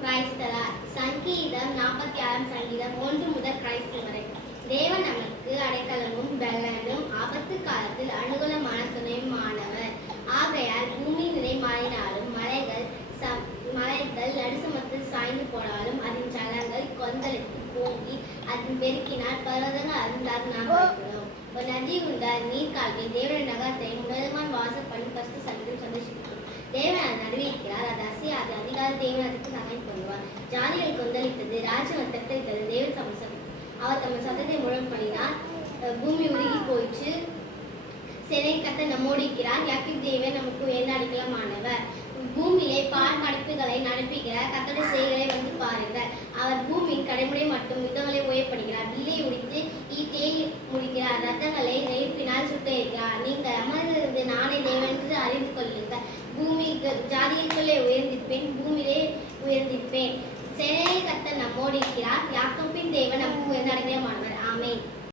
கிரைஸ்தலா சங்கீதம் 46 சங்கீதம் 1 முதல் கிரைஸ்தல் வரை. தேவன் நமக்கு அடைக்கலமும் பலனும் ஆபத்து காலத்தில் அனுகூலமான துணையுமானவர். ஆகையால் பூமி நிலை மாறினாலும் மலைகள் நடுசமத்தில் சாய்ந்து போனாலும் அதன் சலங்கள் கொந்தளித்து போங்கி அதன் பெருக்கினால் பர்வதங்கள் அருந்தால் நாம் பார்க்கிறோம். ஒரு நதி உண்டால் நீர் கால்கை தேவனின் நகரத்தை உன்னதமான வாசல் பண்ணி பஸ்து சந்தித்து சந்தோஷிக்கும். தேவன் அதை நடுவிக்கிறார், அது அசையாது. அதிகாரம் தேவன் அதுக்கு சகாயம் பண்ணுவார். ஜாதிகள் கொந்தளித்தது, ராஜ்யம் தட்டளித்தது. தேவன் சமசம் அவர் தம் சத்தத்தை முழங்க பண்ணினார். பூமி உருகி போயிற்று. சிறை கத்த நம்மோடு இருக்கிறார். யாக்கோபு தேவன் நமக்கு உயர்ந்த அடைக்கலமானவர். பூமியிலே பால் கடைப்புகளை நடப்பிக்கிறார். கர்த்தருடைய செய்கைகளை வந்து பாருங்கள். அவர் பூமியின் கடைமுறை மட்டும் யுத்தங்களை உயர்ப்படுகிறார். வில்லை உடித்து ஈட்டியை முடிக்கிறார். ரத்தங்களை நெருப்பினால் சுட்டரிக்கிறார். நீங்கள் அமர்ந்திருந்து நானே தேவன் என்று அறிந்து கொள்ளுங்கள். பூமி ஜாதிகளுக்குள்ளே உயர்ந்திருப்பேன், பூமியிலே உயர்ந்திருப்பேன். சிறையை கர்த்தர் நம்மோடு